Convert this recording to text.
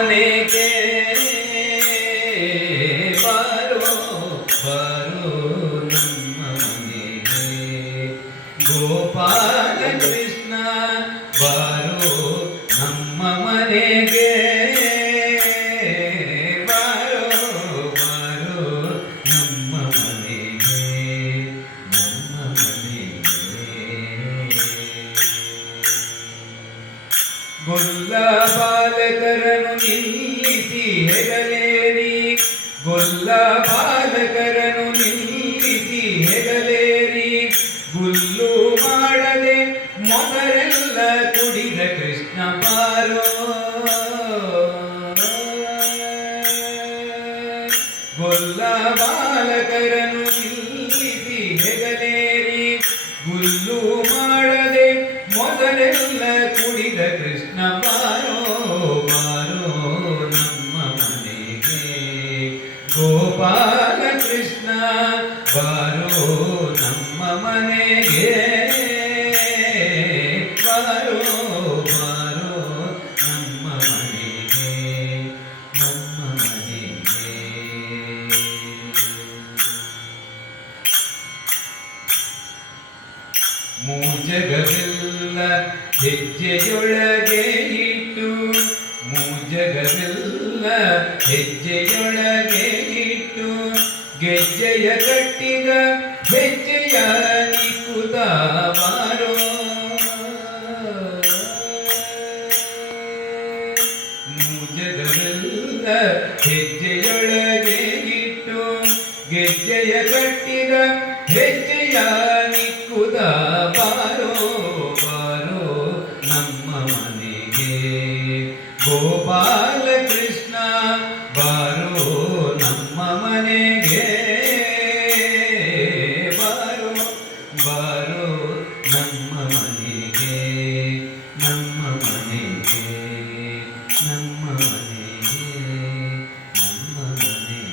ಮನೆಗೆ ಬಾರೋ ಬಾರೋ ನಮ್ಮ ಮನೆಗೆ ಗೋಪಾಲ ಕೃಷ್ಣ ಬಾರೋ ನಮ್ಮ ಮನೆಗೆ ಬಾರೋ ಬಾರೋ ನಮ್ಮ ಮನೆಗೆ ನಮ್ಮ ಮನೆಗೆ ಗೊಲ್ಲ ಬಾಲಕರನು ನಿಲ್ಲಿಸಿ ಹೆಗಲೇರಿ ಗೊಲ್ಲ ಬಾಲಕರನು ನಿಲ್ಲಿಸಿ ಹೆಗಲೇರಿ ಗುಲ್ಲು ಮಾಡದೆ ಮೊದರೆಲ್ಲ ಕುಡಿದ ಕೃಷ್ಣ ಬಾರೋ ಗೊಲ್ಲ ಬಾಲಕರನು ನಿಲ್ಲಿಸಿ ಹೆಗಲೇರಿ ಗುಲ್ಲು ಮಾಡದೆ ಮೊದಲೆಲ್ಲ ಕುಡಿದ ಕೃಷ್ಣ ಬಾರೋ ಬಾರೋ ನಮ್ಮ ಮನೆಗೆ ಗೋಪಾಲ ಕೃಷ್ಣ ಬಾರೋ ನಮ್ಮ ಮನೆಗೆ ಬಾರೋ ಬಾರೋ ನಮ್ಮ ಮನೆಗೆ ನಮ್ಮ ಮನೆಗೆ ಮೂಜಗವೆಲ್ಲ ಹೆಜ್ಜೆಯೊಳಗೆ ಇಟ್ಟು ಮೂಜಗವೆಲ್ಲ ಹೆಜ್ಜೆಯೊಳಗೆ ಇಟ್ಟು ಗೆಜ್ಜೆಯ ಕಟ್ಟಿದ ಹೆಜ್ಜೆಯ ನಿಕ್ಕುತ್ತ ಬಾರೋ ಮೂಜಗವೆಲ್ಲ ಹೆಜ್ಜೆಯೊಳಗೆ ಇಟ್ಟು ಗೆಜ್ಜೆಯ ಕಟ್ಟಿದ ಹೆಜ್ಜೆಯ ನಿಕ್ಕುತ್ತ ಬಾರೋ ಬಾರೋ ನಮ್ಮ ಮನೆಗೆ ಗೋಪಾಲ ಕೃಷ್ಣ ಬಾರೋ ನಮ್ಮ ಮನೆಗೆ ಬಾರೋ ಬಾರೋ ನಮ್ಮ